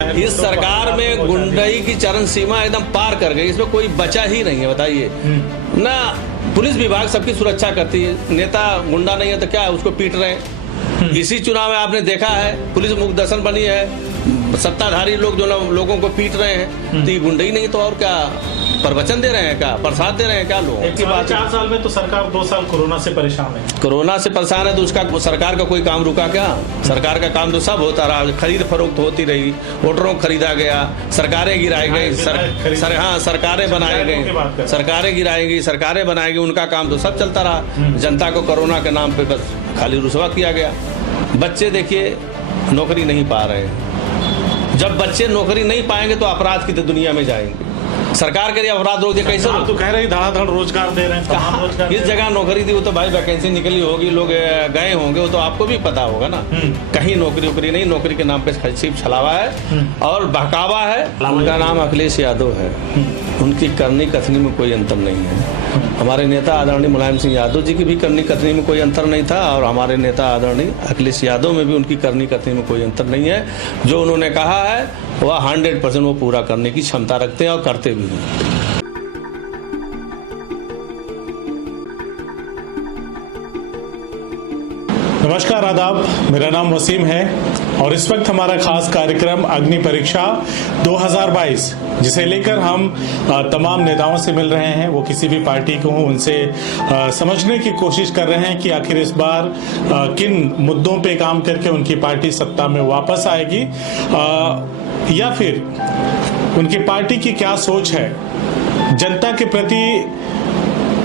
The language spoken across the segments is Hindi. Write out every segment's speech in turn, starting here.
इस सरकार में गुंडाई की चरम सीमा एकदम पार कर गई। इसमें कोई बचा ही नहीं है। बताइए ना, पुलिस विभाग सबकी सुरक्षा करती है, नेता गुंडा नहीं है तो क्या उसको पीट रहे हैं। इसी चुनाव में आपने देखा है पुलिस मुखदर्शन बनी है, सत्ताधारी लोग जो लोगों को पीट रहे हैं, तो ये गुंडई नहीं तो और क्या प्रवचन दे रहे हैं, क्या प्रसाद दे रहे हैं क्या लोग। 4 साल में तो सरकार 2 साल कोरोना से परेशान है। कोरोना से परेशान है तो उसका सरकार का कोई काम रुका क्या? सरकार का काम तो सब होता रहा, खरीद फरोख्त होती रही, वोटरों को खरीदा गया, सरकारें गिराई गई, सरकारें बनाई गई, सरकारें गिराई गई, सरकारें बनाई गई, उनका काम तो सब चलता रहा। जनता को कोरोना के नाम पे बस खाली रुसवा किया गया। बच्चे देखिए नौकरी नहीं पा रहे हैं। जब बच्चे नौकरी नहीं पाएंगे तो अपराध की दुनिया में जाएंगे। सरकार के लिए अपराध रोक दे कैसे? आप तो कह रहे हैं धड़ाधड़ रोजगार दे रहे हैं। इस जगह नौकरी थी वो तो भाई वैकेंसी निकली होगी, लोग गए होंगे, वो तो आपको भी पता होगा ना। कहीं नौकरी नहीं, नौकरी के नाम पे सिर्फ छलावा है और बहकावा है। उनका नाम अखिलेश यादव है। उनकी करनी कथनी में कोई अंतर नहीं है। हमारे नेता आदरणीय मुलायम सिंह यादव जी की भी करनी कथनी में कोई अंतर नहीं था और हमारे नेता आदरणीय अखिलेश यादव में भी उनकी करनी कथनी में कोई अंतर नहीं है। जो उन्होंने कहा है वह 100% वो पूरा करने की क्षमता रखते हैं और करते भी हैं। नमस्कार, आदाब। मेरा नाम वसीम है और इस वक्त हमारा खास कार्यक्रम अग्नि परीक्षा 2022, जिसे लेकर हम तमाम नेताओं से मिल रहे हैं, वो किसी भी पार्टी को हों, उनसे समझने की कोशिश कर रहे हैं कि आखिर इस बार किन मुद्दों पे काम करके उनकी पार्टी सत्ता में वापस आएगी या फिर उनकी पार्टी की क्या सोच है, जनता के प्रति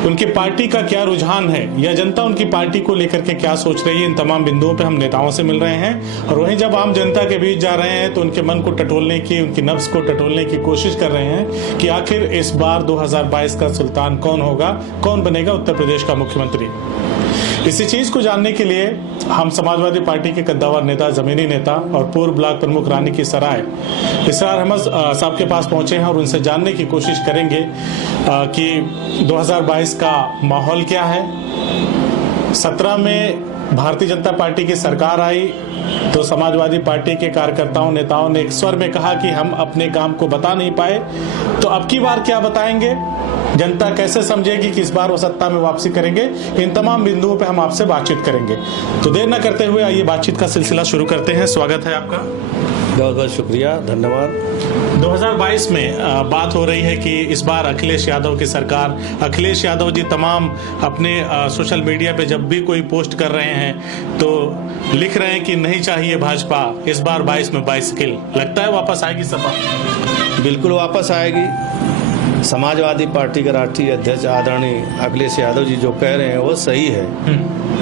उनकी पार्टी का क्या रुझान है या जनता उनकी पार्टी को लेकर के क्या सोच रही है। इन तमाम बिंदुओं पे हम नेताओं से मिल रहे हैं और वहीं जब आम जनता के बीच जा रहे हैं तो उनके मन को टटोलने की, उनकी नब्ज को टटोलने की कोशिश कर रहे हैं कि आखिर इस बार 2022 का सुल्तान कौन होगा, कौन बनेगा उत्तर प्रदेश का मुख्यमंत्री। इसी चीज को जानने के लिए हम समाजवादी पार्टी के कद्दावर नेता, जमीनी नेता और पूर्व ब्लॉक प्रमुख रानी की सराय इसरार अहमद साहब के पास पहुंचे हैं और उनसे जानने की कोशिश करेंगे कि 2022 का माहौल क्या है। 17 में भारतीय जनता पार्टी की सरकार आई तो समाजवादी पार्टी के कार्यकर्ताओं, नेताओं ने एक स्वर में कहा कि हम अपने काम को बता नहीं पाए, तो अब की बार क्या बताएंगे, जनता कैसे समझेगी कि इस बार वो सत्ता में वापसी करेंगे। इन तमाम बिंदुओं पे हम आपसे बातचीत करेंगे। तो देर न करते हुए आइए बातचीत का सिलसिला शुरू करते हैं। स्वागत है आपका। बहुत बहुत शुक्रिया, धन्यवाद। 2022 में बात हो रही है कि इस बार अखिलेश यादव की सरकार, अखिलेश यादव जी तमाम अपने सोशल मीडिया पे जब भी कोई पोस्ट कर रहे हैं तो लिख रहे हैं कि नहीं चाहिए भाजपा, इस बार 22 में बाइसिकल। लगता है वापस आएगी सपा? बिल्कुल वापस आएगी। समाजवादी पार्टी के राष्ट्रीय अध्यक्ष आदरणीय अखिलेश यादव जी जो कह रहे हैं वो सही है,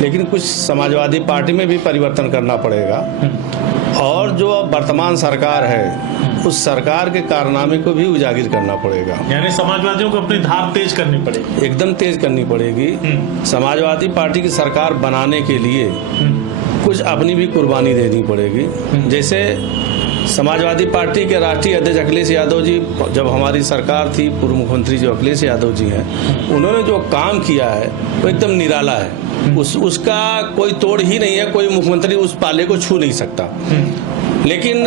लेकिन कुछ समाजवादी पार्टी में भी परिवर्तन करना पड़ेगा और जो वर्तमान सरकार है उस सरकार के कारनामे को भी उजागर करना पड़ेगा। यानी समाजवादियों को अपनी धार तेज करनी पड़ेगी। एकदम तेज करनी पड़ेगी। समाजवादी पार्टी की सरकार बनाने के लिए कुछ अपनी भी कुर्बानी देनी पड़ेगी। जैसे समाजवादी पार्टी के राष्ट्रीय अध्यक्ष अखिलेश यादव जी, जब हमारी सरकार थी, पूर्व मुख्यमंत्री जो अखिलेश यादव जी हैं, उन्होंने जो काम किया है वो एकदम निराला है। उसका कोई तोड़ ही नहीं है, कोई मुख्यमंत्री उस पाले को छू नहीं सकता। लेकिन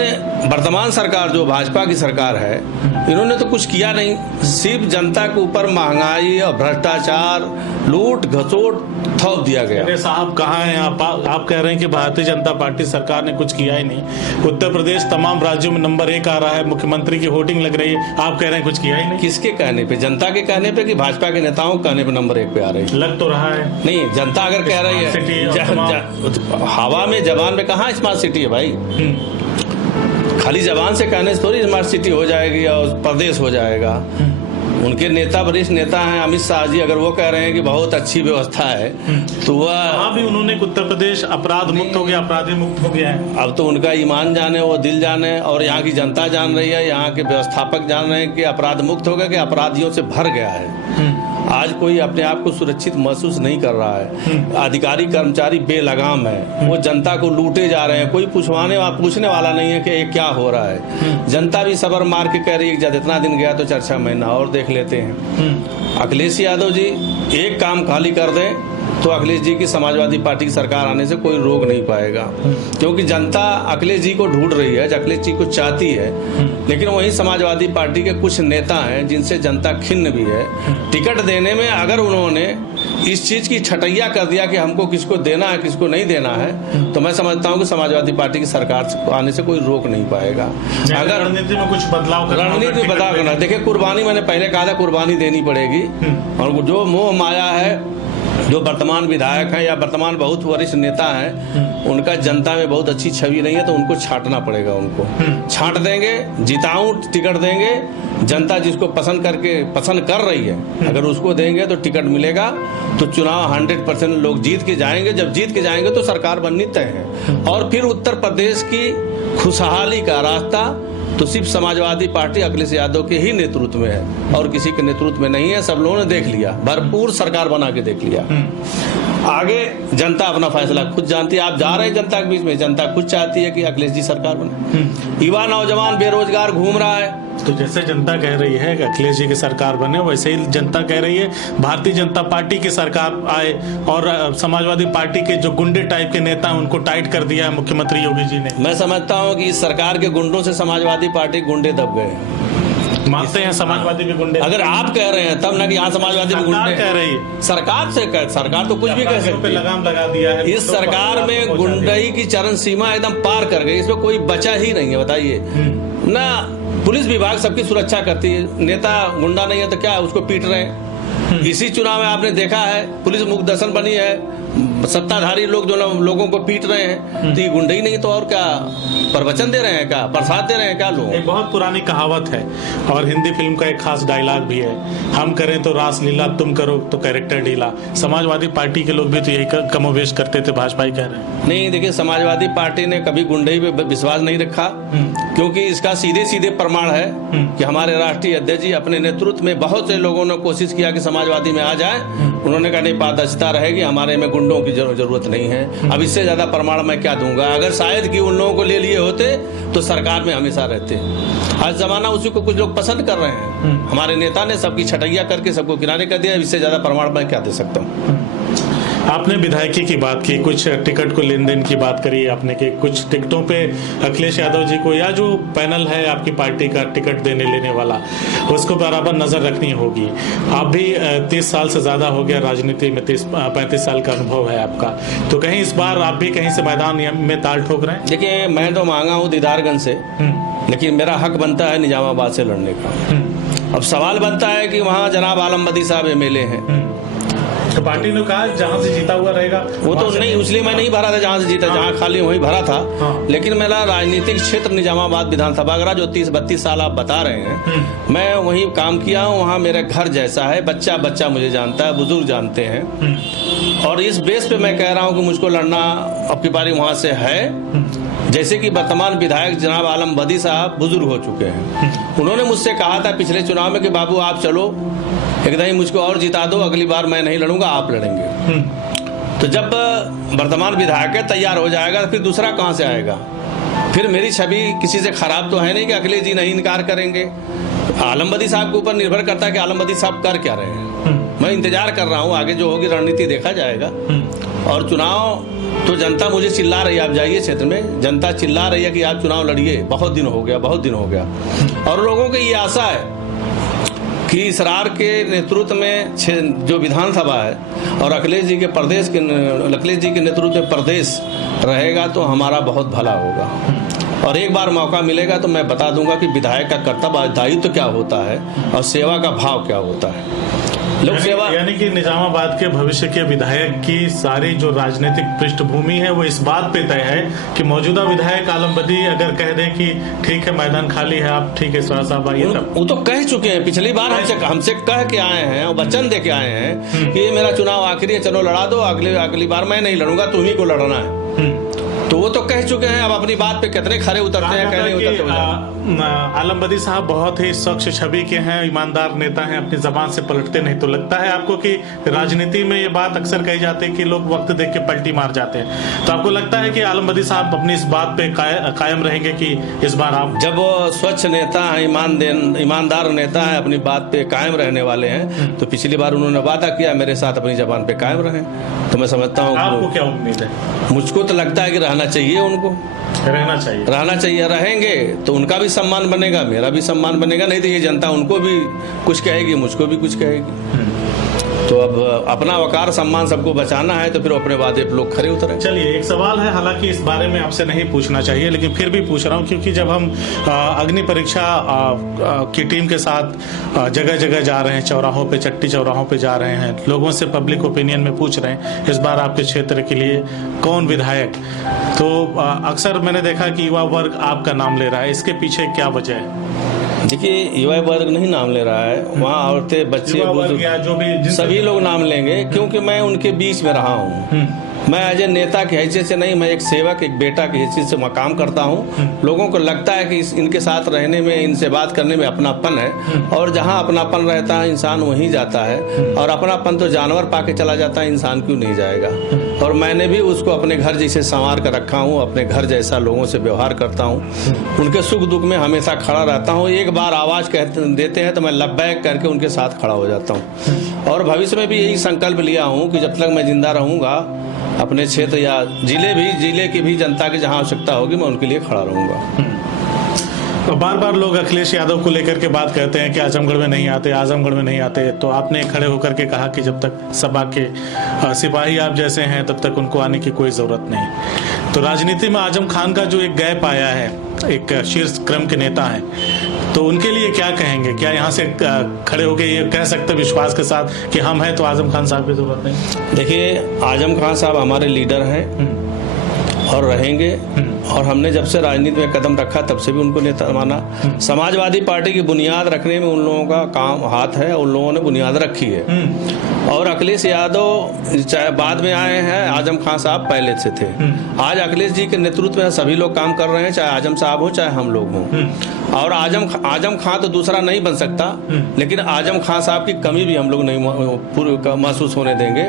वर्तमान सरकार जो भाजपा की सरकार है, इन्होंने तो कुछ किया नहीं, सिर्फ जनता के ऊपर महंगाई और भ्रष्टाचार, लूट घसोट थोप दिया गया। साहब कहाँ हैं आप कह रहे हैं कि भारतीय जनता पार्टी सरकार ने कुछ किया ही नहीं। उत्तर प्रदेश तमाम राज्यों में नंबर 1 आ रहा है, मुख्यमंत्री की वोटिंग लग रही है, आप कह रहे हैं कुछ किया ही नहीं। किसके कहने पे? जनता के कहने पे कि भाजपा के नेताओं के कहने पे नंबर 1 पे आ रही है? लग तो रहा है। नहीं, जनता अगर कह रही है, हवा में जबान में कहाँ स्मार्ट सिटी है भाई? खाली जबान से कहने से थोड़ी स्मार्ट सिटी हो जाएगी और प्रदेश हो जाएगा। उनके नेता, वरिष्ठ नेता हैं अमित शाह जी, अगर वो कह रहे हैं कि बहुत अच्छी व्यवस्था है तो वह भी उन्होंने उत्तर प्रदेश अपराध मुक्त हो गया, अपराधी मुक्त हो गया है। अब तो उनका ईमान जाने, वो दिल जाने और यहाँ की जनता जान रही है, यहाँ के व्यवस्थापक जान रहे हैं कि अपराध मुक्त हो गया, कि अपराधियों से भर गया है। आज कोई अपने आप को सुरक्षित महसूस नहीं कर रहा है। अधिकारी कर्मचारी बेलगाम है, वो जनता को लूटे जा रहे हैं, कोई पूछने वाला नहीं है कि ये क्या हो रहा है। जनता भी सबर मार के कह रही है कि इतना दिन गया तो 4-6 महीना और देख लेते हैं। अखिलेश यादव जी एक काम खाली कर दें तो अखिलेश जी की समाजवादी पार्टी की सरकार आने से कोई रोक नहीं पाएगा, क्योंकि जनता अखिलेश जी को ढूंढ रही है, अखिलेश जी को चाहती है। लेकिन वहीं समाजवादी पार्टी के कुछ नेता हैं जिनसे जनता खिन्न भी है। टिकट देने में अगर उन्होंने इस चीज की छटैया कर दिया कि हमको किसको देना है किसको नहीं देना है, तो मैं समझता हूं कि समाजवादी पार्टी की सरकार आने से कोई रोक नहीं पाएगा। अगर रणनीति में कुछ बदलाव करना, रणनीति में बदलाव करना, देखिए कुर्बानी, मैंने पहले कहा था कुर्बानी देनी पड़ेगी। और जो मोह माया है, जो वर्तमान विधायक हैं या वर्तमान बहुत वरिष्ठ नेता हैं, उनका जनता में बहुत अच्छी छवि नहीं है, तो उनको छांटना पड़ेगा। उनको छांट देंगे, जिताऊं टिकट देंगे, जनता जिसको पसंद कर रही है, अगर उसको देंगे तो टिकट मिलेगा, तो चुनाव 100% लोग जीत के जाएंगे। जब जीत के जाएंगे तो सरकार बननी तय है। और फिर उत्तर प्रदेश की खुशहाली का रास्ता तो सिर्फ समाजवादी पार्टी अखिलेश यादव के ही नेतृत्व में है, और किसी के नेतृत्व में नहीं है। सब लोगों ने देख लिया, भरपूर सरकार बना के देख लिया। आगे जनता अपना फैसला खुद जानती है। आप जा रहे हैं जनता के बीच में, जनता खुद चाहती है कि अखिलेश जी सरकार बने। युवा नौजवान बेरोजगार घूम रहा है, तो जैसे जनता कह रही है कि अखिलेश जी की सरकार बने, वैसे ही जनता कह रही है भारतीय जनता पार्टी की सरकार आए, और समाजवादी पार्टी के जो गुंडे टाइप के नेता हैं उनको टाइट कर दिया है मुख्यमंत्री योगी जी ने। मैं समझता हूं कि इस सरकार के गुंडों से समाजवादी पार्टी गुंडे दब गए। मानते हैं समाजवादी के गुंडे? अगर आप कह रहे हैं तब ना कि यहाँ समाजवादी के गुंडे कह रही है। सरकार तो कुछ भी कह सकती है, लगाम लगा दिया है। इस सरकार में गुंडई की चरम सीमा एकदम पार कर गई, इसमें कोई बचा ही नहीं है। बताइए ना, पुलिस विभाग सबकी सुरक्षा करती है, नेता गुंडा नहीं है तो क्या उसको पीट रहे हैं। इसी चुनाव में आपने देखा है पुलिस मुखदर्शन बनी है, सत्ताधारी लोग जो लोगों को पीट रहे हैं, तो ये गुंडे ही नहीं तो और क्या प्रवचन दे रहे हैं, क्या प्रसाद दे रहे हैं क्या लोग? एक बहुत पुरानी कहावत है और हिंदी फिल्म का एक खास डायलॉग भी है, हम करें तो रासलीला, तुम करो तो कैरेक्टर ढीला। समाजवादी पार्टी के लोग भी तो यही कमोवेश करते थे, भाजपा ही कह रहे हैं। नहीं, देखिए समाजवादी पार्टी ने कभी गुंडई पे विश्वास नहीं रखा, क्योंकि इसका सीधे सीधे प्रमाण है कि हमारे राष्ट्रीय अध्यक्ष जी अपने नेतृत्व में बहुत से लोगों ने कोशिश किया कि समाजवादी में आ जाए। उन्होंने कहा नहीं, पारदर्शिता रहेगी, हमारे में गुंडों की जरूरत नहीं है। अब इससे ज्यादा प्रमाण मैं क्या दूंगा? अगर शायद कि उन लोगों को ले लिए होते तो सरकार में हमेशा रहते। आज जमाना उसी को कुछ लोग पसंद कर रहे हैं। हमारे नेता ने सबकी छटैया करके सबको किनारे कर दिया। इससे ज्यादा प्रमाण मैं क्या दे सकता हूँ? आपने विधायकी की बात की, कुछ टिकट को लेन देन की बात करी आपने कि कुछ टिकटों पे अखिलेश यादव जी को या जो पैनल है आपकी पार्टी का टिकट देने लेने वाला, उसको बराबर नजर रखनी होगी। आप भी 30 साल से ज्यादा हो गया राजनीति में, 35 साल का अनुभव है आपका, तो कहीं इस बार आप भी कहीं से मैदान में ताल ठोक रहे हैं? देखिए, मैं तो मांगा हूँ दीदारगंज से, लेकिन मेरा हक बनता है निजामाबाद से लड़ने का। अब सवाल बनता है कि वहाँ जनाब आलम बदी साहब MLA हैं, तो पार्टी ने कहा जहां से जीता हुआ रहेगा वो तो नहीं, इसलिए मैं नहीं भरा था जहां से जीता। जहां खाली वहीं भरा था। लेकिन मेरा राजनीतिक क्षेत्र निजामाबाद विधानसभा का जो 30-32 साल आप बता रहे हैं, मैं वहीं काम किया हूं। वहां मेरा घर जैसा है, बच्चा बच्चा मुझे जानता है, बुजुर्ग जानते हैं। और इस बेस पे मैं कह रहा हूं कि मुझको लड़ना अब की बारी वहां से है। जैसे कि वर्तमान विधायक जनाब आलम बदी साहब बुजुर्ग हो चुके हैं, उन्होंने मुझसे कहा था पिछले चुनाव में कि बाबू आप चलो, एकदम ही मुझको और जिता दो, अगली बार मैं नहीं लड़ूंगा, आप लड़ेंगे। तो जब वर्तमान विधायक तैयार हो जाएगा तो फिर दूसरा कहां से आएगा? फिर मेरी छवि किसी से खराब तो है नहीं कि अखिलेश जी नहीं इनकार करेंगे। आलम बदी साहब के ऊपर निर्भर करता है कि आलम बदी साहब कर क्या रहे हैं। मैं इंतजार कर रहा हूं, आगे जो होगी रणनीति देखा जाएगा। और चुनाव तो जनता मुझे चिल्ला रही है, आप जाइए क्षेत्र में, जनता चिल्ला रही है कि आप चुनाव लड़िए, बहुत दिन हो गया, बहुत दिन हो गया। और लोगों को ये आशा है कि इसरार के नेतृत्व में जो विधानसभा है और अखिलेश जी के नेतृत्व में प्रदेश रहेगा तो हमारा बहुत भला होगा। और एक बार मौका मिलेगा तो मैं बता दूंगा कि विधायक का कर्तव्य दायित्व क्या होता है और सेवा का भाव क्या होता है। लोक सेवा यानी कि निजामाबाद के भविष्य के विधायक की सारी जो राजनीतिक पृष्ठभूमि है वो इस बात पे तय है कि मौजूदा विधायक आलम बदी अगर कह दे कि ठीक है मैदान खाली है, आप ठीक है साहब आइए, तब वो तो कह चुके हैं। पिछली बार हमसे कह के आए हैं और वचन दे के आए हैं कि ये मेरा चुनाव आखिरी है, चलो लड़ा दो, अगली बार मैं नहीं लड़ूंगा, तुम्ही को लड़ना है। तो वो तो कह चुके हैं, अब अपनी बात पे कितने खरे उतरते हैं, कहने उतरते। आलम बदी साहब बहुत ही स्वच्छ छवि के हैं, ईमानदार नेता हैं, अपनी जबान से पलटते नहीं। तो लगता है आपको कि राजनीति में ये बात अक्सर कही जाती है कि लोग वक्त देख के पलटी मार जाते हैं, तो आपको लगता है कि आलम बदी साहब अपनी इस बात पे कायम रहेंगे कि इस बार आप? जब वो स्वच्छ नेता है, ईमानदार नेता है, अपनी बात पे कायम रहने वाले हैं, तो पिछली बार उन्होंने वादा किया मेरे साथ अपनी जबान पे कायम रहे, तो मैं समझता हूँ। आपको क्या उम्मीद है? मुझको तो लगता है कि रहना चाहिए, उनको रहना चाहिए। रहेंगे तो उनका भी सम्मान बनेगा, मेरा भी सम्मान बनेगा, नहीं तो ये जनता उनको भी कुछ कहेगी, मुझको भी कुछ कहेगी। तो अब अपना वकार सम्मान सबको बचाना है, तो फिर अपने वादे पे लोग खरे उतरे। चलिए, एक सवाल है, हालांकि इस बारे में आपसे नहीं पूछना चाहिए, लेकिन फिर भी पूछ रहा हूं, क्योंकि जब हम अग्नि परीक्षा की टीम के साथ जगह जगह जा रहे हैं, चौराहों पे, चट्टी चौराहों पे जा रहे हैं, लोगों से पब्लिक ओपिनियन में पूछ रहे हैं इस बार आपके क्षेत्र के लिए कौन विधायक, तो अक्सर मैंने देखा कि युवा वर्ग आपका नाम ले रहा है, इसके पीछे क्या वजह है? देखिए, युवा वर्ग नहीं नाम ले रहा है, वहाँ औरतें, बच्चे, बुजुर्ग, जो भी सभी लोग नाम लेंगे, क्योंकि मैं उनके बीच में रहा हूँ। मैं एज ए नेता की हैसियत से नहीं, मैं एक सेवक, एक बेटा की हैसियत से मैं काम करता हूँ। लोगों को लगता है कि इनके साथ रहने में, इनसे बात करने में अपनापन है, और जहाँ अपनापन रहता है इंसान वहीं जाता है, और अपनापन तो जानवर पाके चला जाता है, इंसान क्यों नहीं जाएगा। और मैंने भी उसको अपने घर जैसे संवार कर रखा हूँ, अपने घर जैसा लोगों से व्यवहार करता हूँ, उनके सुख दुख में हमेशा खड़ा रहता हूँ। एक बार आवाज देते हैं तो मैं लब्बैक करके उनके साथ खड़ा हो जाता हूँ, और भविष्य में भी यही संकल्प लिया हूँ कि जब तक मैं जिंदा रहूंगा, अपने क्षेत्र या जिले की भी जनता की जहां आवश्यकता होगी, मैं उनके लिए खड़ा रहूंगा। तो बार बार लोग अखिलेश यादव को लेकर के बात करते हैं कि आजमगढ़ में नहीं आते, तो आपने खड़े होकर के कहा कि जब तक सपा के सिपाही आप जैसे हैं तब तक उनको आने की कोई जरूरत नहीं। तो राजनीति में आजम खान का जो एक गैप आया है, एक शीर्ष क्रम के नेता है, तो उनके लिए क्या कहेंगे? क्या यहाँ से खड़े होकर ये कह सकते विश्वास के साथ कि हम हैं तो आजम खान साहब की जरूरत नहीं? देखिए, आजम खान साहब हमारे लीडर हैं और रहेंगे, और हमने जब से राजनीति में कदम रखा तब से भी उनको नेता माना। समाजवादी पार्टी की बुनियाद रखने में उन लोगों का काम हाथ है, उन लोगों ने बुनियाद रखी है। और अखिलेश यादव चाहे बाद में आए हैं, आजम खान साहब पहले से थे। आज अखिलेश जी के नेतृत्व में सभी लोग काम कर रहे हैं, चाहे आजम साहब हो चाहे हम लोग हों। और आजम खान तो दूसरा नहीं बन सकता, लेकिन आजम खान साहब की कमी भी हम लोग नहीं पूरी महसूस होने देंगे।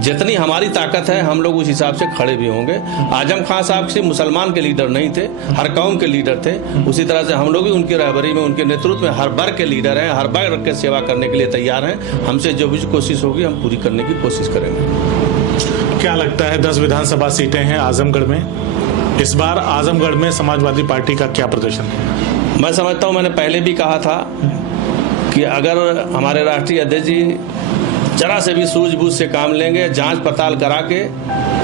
जितनी हमारी ताकत है हम लोग उस हिसाब से खड़े भी होंगे। आजम खान साहब सिर्फ मुसलमान के लीडर नहीं थे, हर कौम के लीडर थे। उसी तरह से हम लोग भी उनकी रहबरी में, उनके नेतृत्व में हर वर्ग के लीडर हैं, हर वर्ग के सेवा करने के लिए तैयार हैं। हमसे जो भी कोशिश होगी हम पूरी करने की कोशिश करेंगे। क्या लगता है, 10 विधानसभा सीटें हैं आजमगढ़ में, इस बार आजमगढ़ में समाजवादी पार्टी का क्या प्रदर्शन है? मैं समझता हूं, मैंने पहले भी कहा था कि अगर हमारे राष्ट्रीय अध्यक्ष जी जरा से भी सूझबूझ से काम लेंगे, जांच पड़ताल करा के,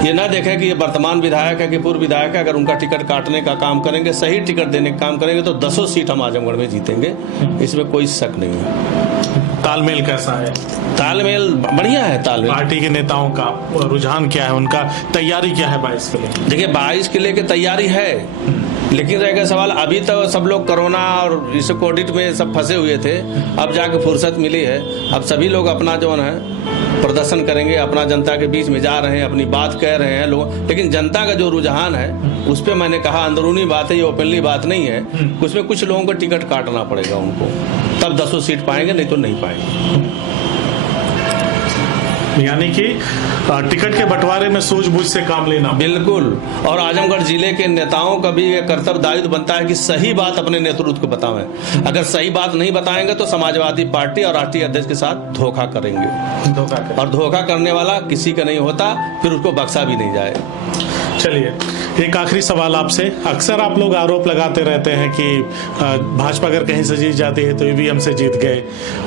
ये ना देखें कि ये वर्तमान विधायक है कि पूर्व विधायक है, अगर उनका टिकट काटने का काम करेंगे, सही टिकट देने का काम करेंगे, तो 10 सीट हम आजमगढ़ में जीतेंगे, इसमें कोई शक नहीं है। तालमेल कैसा है? तालमेल बढ़िया है। तालमेल, पार्टी के नेताओं का रुझान क्या है, उनका तैयारी क्या है 22 के लिए? देखिए, 22 के लिए की तैयारी है, लेकिन रहेगा सवाल, अभी तो सब लोग कोरोना और इस कोविड में सब फंसे हुए थे, अब जाके फुर्सत मिली है, अब सभी लोग अपना जो है प्रदर्शन करेंगे, अपना जनता के बीच में जा रहे हैं, अपनी बात कह रहे हैं लोग। लेकिन जनता का जो रुझान है उस पर मैंने कहा अंदरूनी बात है, ये ओपनली बात नहीं है, उसमें कुछ लोगों को टिकट काटना पड़ेगा उनको, तब 10 सीट पाएंगे, नहीं तो नहीं पाएंगे। यानी कि टिकट के बंटवारे में सूझबूझ से काम लेना। बिल्कुल। और आजमगढ़ जिले के नेताओं का भी यह कर्तव्य दायित्व बनता है कि सही बात अपने नेतृत्व को बताएं। अगर सही बात नहीं बताएंगे तो समाजवादी पार्टी और राष्ट्रीय अध्यक्ष के साथ धोखा करेंगे, और धोखा करने वाला किसी का नहीं होता, फिर उसको बख्शा भी नहीं जाए। चलिए, एक आखिरी सवाल आपसे। अक्सर आप लोग आरोप लगाते रहते हैं कि भाजपा अगर कहीं से जीत जाती है तो ईवीएम से जीत गए,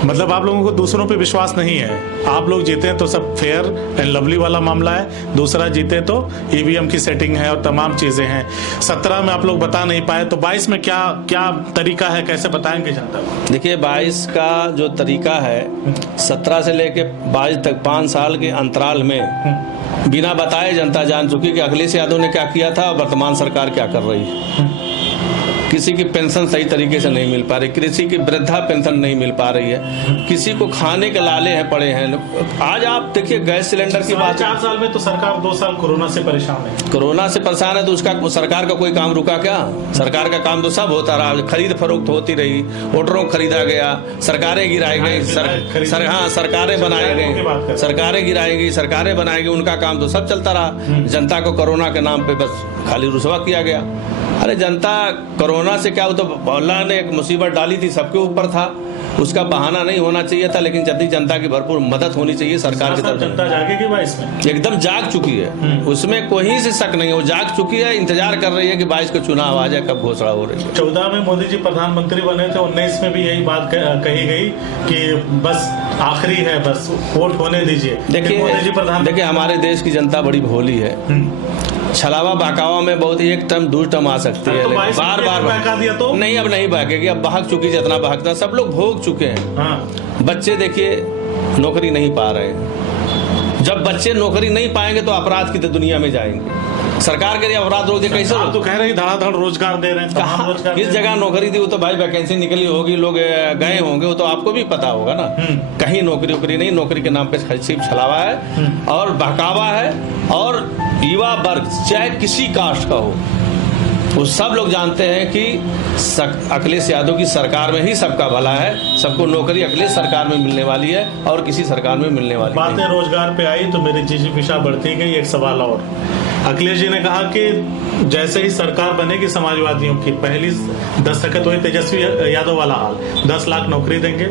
मतलब आप लोगों को दूसरों पे विश्वास नहीं है। आप लोग जीते तो सब फेयर एंड लवली वाला मामला है, दूसरा जीते तो ईवीएम की सेटिंग है और तमाम चीजें हैं। 17 में आप लोग बता नहीं पाए, तो 22 में क्या तरीका है, कैसे बताएंगे जनता को? देखिए, 22 का जो तरीका है, 17 से लेके 22 तक 5 साल के अंतराल में बिना बताए जनता जान चुकी कि अखिलेश यादव ने क्या किया था और वर्तमान सरकार क्या कर रही है। किसी की पेंशन सही तरीके से नहीं मिल पा रही, किसी की वृद्धा पेंशन नहीं मिल पा रही है, किसी को खाने के लाले हैं पड़े हैं। आज आप देखिए गैस सिलेंडर की बात, 4 साल में तो सरकार 2 साल कोरोना से परेशान है। कोरोना से परेशान है तो उसका सरकार का कोई काम रुका क्या? सरकार का काम तो सब होता रहा, खरीद फरोख्त होती रही, वोटरों को खरीदा गया, सरकारें गिराई गई, सरकारें बनाई गई, सरकारें गिराई गई, सरकारें बनाई गई, उनका काम तो सब चलता रहा। जनता को कोरोना के नाम पे बस खाली रुसवा किया गया। अरे जनता कोरोना से क्या, वो तो अल्लाह ने एक मुसीबत डाली थी, सबके ऊपर था, उसका बहाना नहीं होना चाहिए था, लेकिन जल्दी जनता की भरपूर मदद होनी चाहिए सरकार की तरफ। जनता जागेगी भाई इसमें, एकदम जाग चुकी है, उसमें कोई से शक नहीं है, वो जाग चुकी है, इंतजार कर रही है कि 22 को चुनाव आ जाए, कब घोषणा हो रही है। 14 में मोदी जी प्रधानमंत्री बने थे, 19 में भी यही बात कही गई कि बस आखिरी है, बस वोट होने दीजिए। देखिए मोदी जी प्रधान, देखिए हमारे देश की जनता बड़ी भोली है, छलावा बहकावा में बहुत एक टर्म दूर टर्म आ सकती है, तो बार बार बहका दिया तो नहीं, अब नहीं बहकेगी, अब बहक चुकी, जितना बहकता सब लोग भोग चुके हैं। हाँ। बच्चे देखिए नौकरी नहीं पा रहे, जब बच्चे नौकरी नहीं पाएंगे तो अपराध की तो दुनिया में जाएंगे। सरकार के लिए अपराध रोक दे, कैसे? आप तो कह रहे हैं धड़ाधड़ रोजगार दे रहे हैं, कहाँ रोजगार किस जगह नौकरी थी? वो तो भाई वैकेंसी निकली होगी, लोग गए होंगे, वो तो आपको भी पता होगा ना। कहीं नौकरी वोकरी नहीं, नौकरी के नाम पे सिर्फ छलावा है और बहकावा है। और युवा वर्ग चाहे किसी कास्ट का हो, वो सब लोग जानते हैं कि अखिलेश यादव की सरकार में ही सबका भला है, सबको नौकरी अखिलेश सरकार में मिलने वाली है और किसी सरकार में मिलने वाली नहीं। बातें रोजगार पे आई तो मेरी जिज्ञासा बढ़ती गई। एक सवाल और, अखिलेश जी ने कहा कि जैसे ही सरकार बनेगी समाजवादियों की पहली दस्तखत हुई, तेजस्वी यादव वाला हाल, 10 लाख नौकरी देंगे,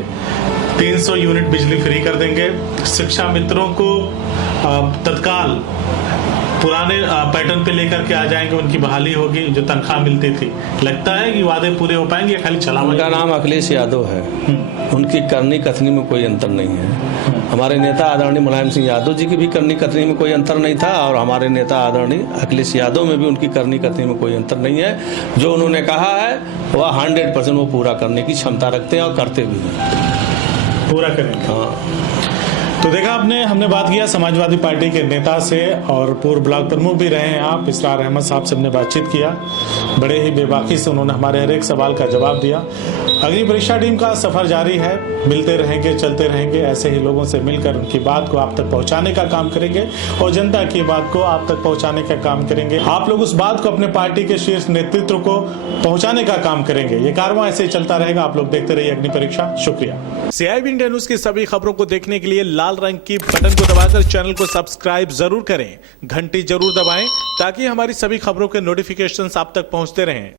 300 यूनिट बिजली फ्री कर देंगे, शिक्षा मित्रों को तत्काल पुराने पैटर्न पे लेकर के आ जाएंगे, उनकी बहाली होगी, जो तनख्वाह मिलती थी। लगता है कि वादे पूरे हो पाएंगे या खाली छलावा? उनका नाम अखिलेश यादव है, उनकी करनी कथनी में कोई अंतर नहीं है। हमारे नेता आदरणीय मुलायम सिंह यादव जी की भी करनी कथनी में कोई अंतर नहीं था और हमारे नेता आदरणीय अखिलेश यादव में भी उनकी करनी कथनी में कोई अंतर नहीं है। जो उन्होंने कहा है वह 100% वो पूरा करने की क्षमता रखते हैं और करते भी हैं, पूरा करेंगे। हाँ। तो देखा आपने, हमने बात किया समाजवादी पार्टी के नेता से और पूर्व ब्लॉक प्रमुख भी रहे हैं आप, इसरार अहमद साहब से हमने बातचीत किया। बड़े ही बेबाकी से उन्होंने हमारे हर एक सवाल का जवाब दिया। अग्नि परीक्षा टीम का सफर जारी है, मिलते रहेंगे, चलते रहेंगे, ऐसे ही लोगों से मिलकर उनकी बात को आप तक पहुंचाने का काम करेंगे और जनता की बात को आप तक पहुंचाने का काम करेंगे। आप लोग उस बात को अपने पार्टी के शीर्ष नेतृत्व को पहुंचाने का काम करेंगे। ये कारवां ऐसे ही चलता रहेगा। आप लोग देखते रहिए अग्नि परीक्षा। शुक्रिया। CIB इंडिया न्यूज की सभी खबरों को देखने के लिए लाल रंग की बटन को दबाकर चैनल को सब्सक्राइब जरूर करें, घंटी जरूर दबाएं ताकि हमारी सभी खबरों के नोटिफिकेशंस आप तक पहुंचते रहें।